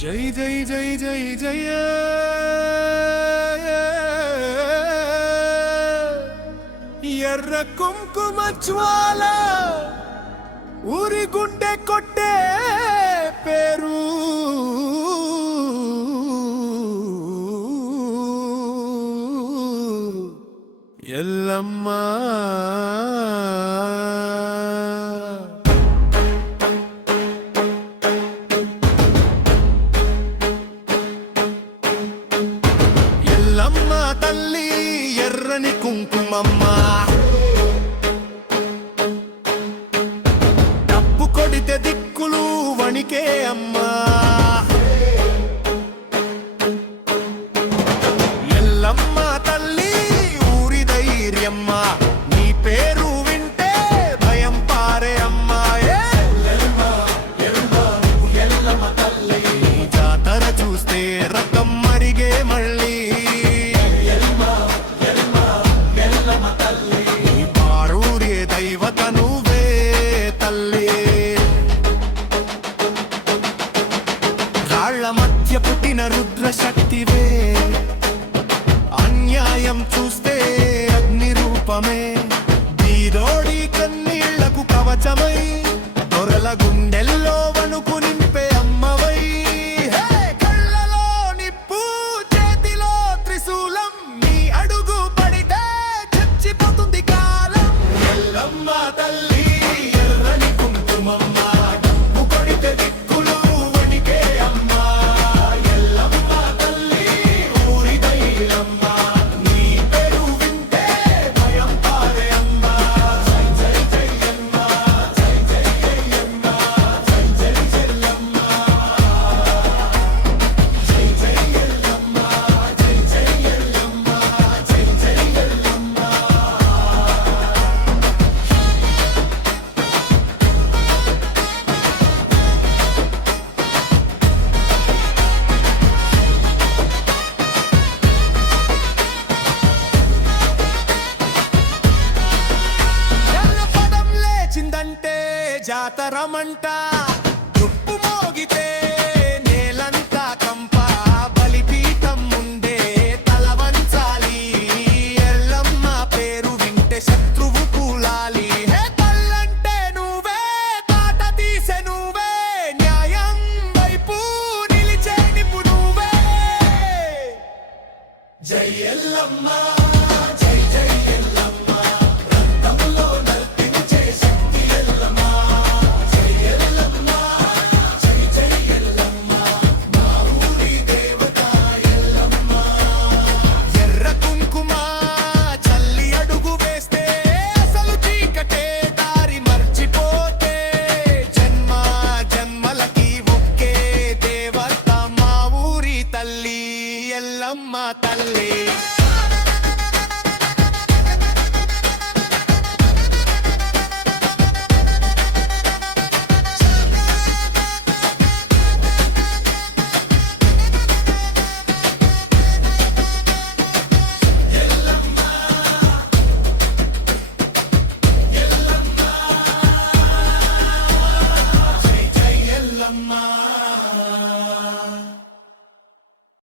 జై జై జై జై జయ ఎర్ర కుంకుమ జ్వాల ఊరి గుండె కొట్టే పేరు ఎల్లమ్మ ఎల్లమ్మ తల్లి ఎర్రని కుంకుమమ్మ డప్పు కొడితే దిక్కులు వణికే అమ్మా ఎల్లమ్మ తల్లి ఊరి ధైర్యమ్మ నీ పేరు వింటే భయం పారే అమ్మా ఎల్లమ్మ తల్లి జాతర చూస్తే రకం మరిగే మళ్ళీ దైవత నువ్వే తల్లి రాళ్ల మధ్య పుట్టిన రుద్ర శక్తివే అన్యాయం చూస్తే అగ్ని రూపమే బీదోడి కన్నీళ్లకు కవచమై దొరల గుండెల్లో వణుకు నింపే అమ్మవై కళ్ళలో నిప్పు చేతిలో త్రిశూలం నీ అడుగు పడితే చచ్చిపోతుంది కాలం ఎల్లమ్మ తల్లి ఎర్రని కుంకుమమ్మ డప్పు కొడితే దిక్కులు వణికే అమ్మ ఎల్లమ్మ తల్లి ఊరి ధైర్యమ్మ నీ పేరు వింటే భయం పారే అమ్మ జై జై జయమ్మ జై జై జయమ్మ జై జై జయమ్మ జై జై ఎల్లమ్మ జై జై ఎల్లమ్మ జై జై ఎల్లమ్మ పదం లేచిందంటే జాతరమంట తుప్పు మోగితే నేలంతా కంప బలిపీఠం ముందే తల వంచాలి ఎల్లమ్మ పేరు వింటే శత్రువు కూలాలి తల్లంటే నువ్వే తాట తీసే నువ్వే న్యాయం వైపు నిలిచే నిప్పు నువ్వే జై ఎల్లమ్మ